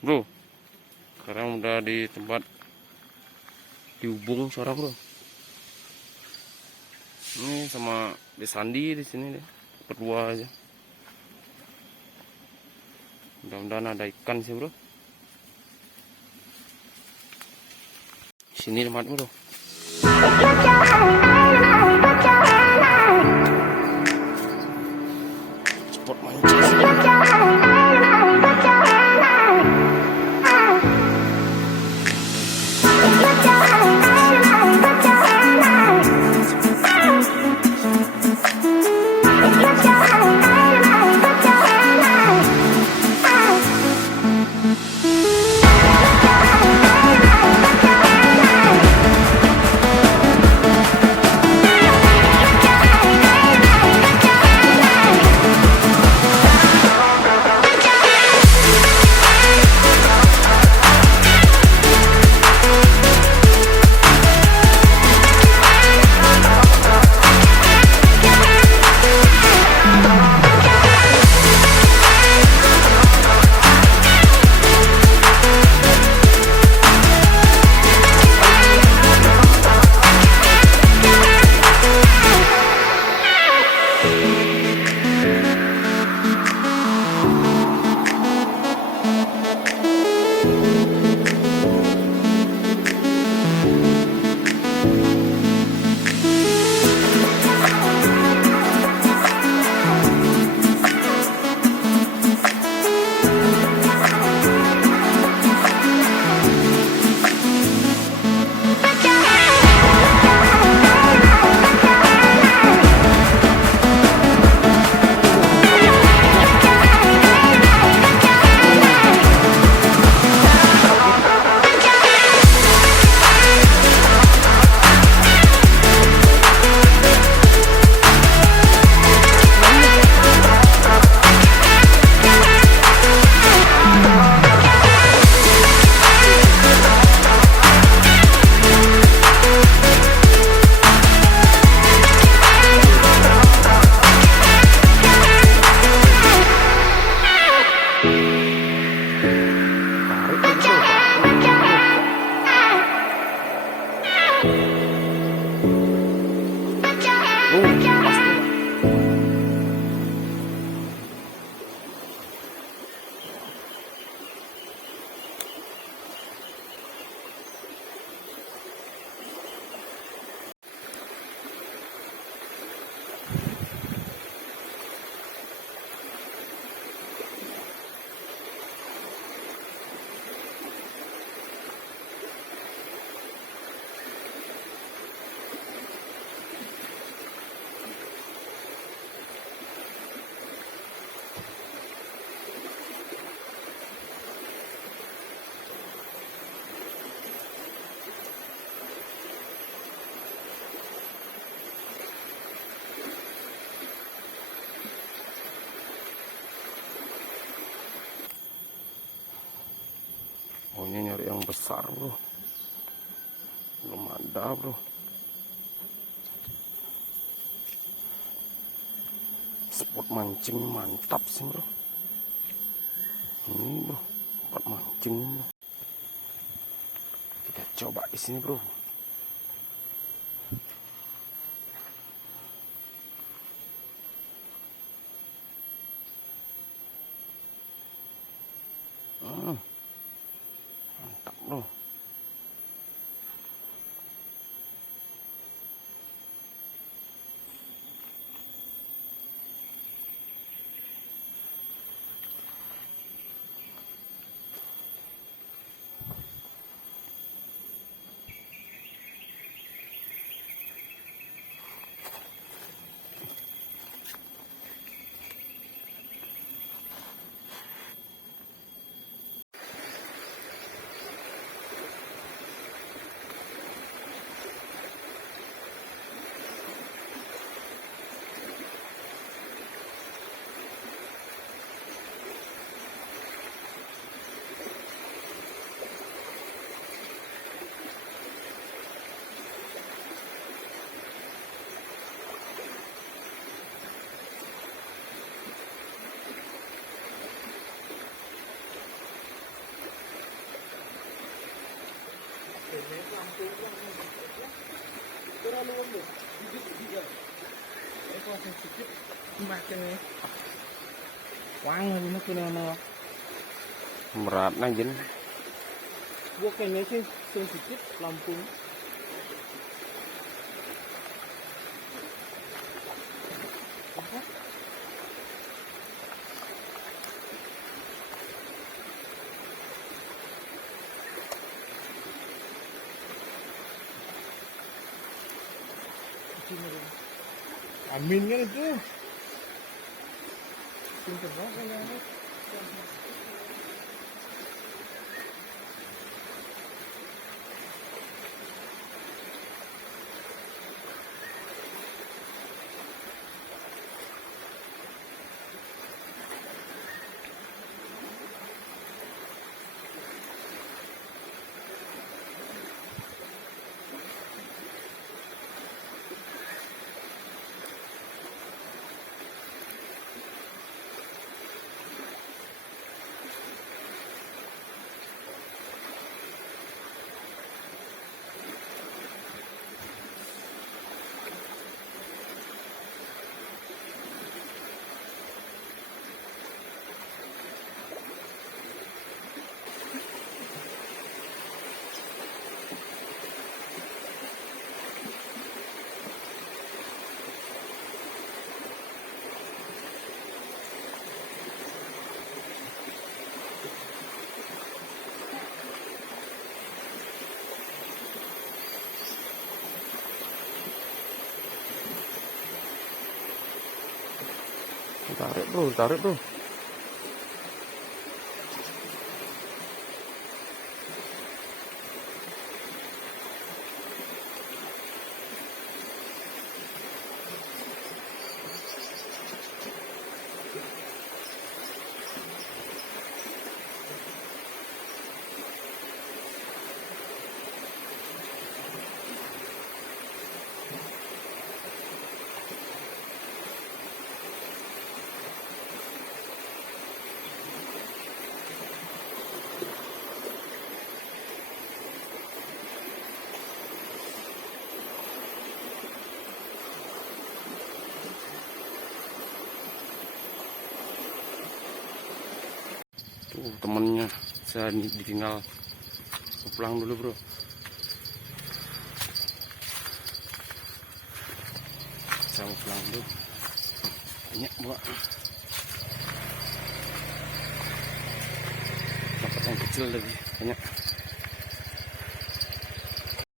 bro. Sekarang udah di tempat dihubung suara bro. Ini sama Desandi di sini deh, berdua aja. Mudah-mudahan ada ikan sih bro. Sini tempat bro. Spot mancing sini. Oh, ini nyari yang besar bro, belum ada bro. Spot mancing mantap sih bro. Ini bro, spot mancing bro. Kita coba di sini bro. Mantap bro. Quang rồi nó cứ nó Berat na jen. bukannya sih sensitif Lampung. Apa? Amin kan itu. Pinter banget kayaknya. Tarik bro, tarik bro. Tuh temennya saya ditinggal pulang dulu bro. Saya mau pulang dulu. Banyak buat. Dapat yang kecil lagi banyak.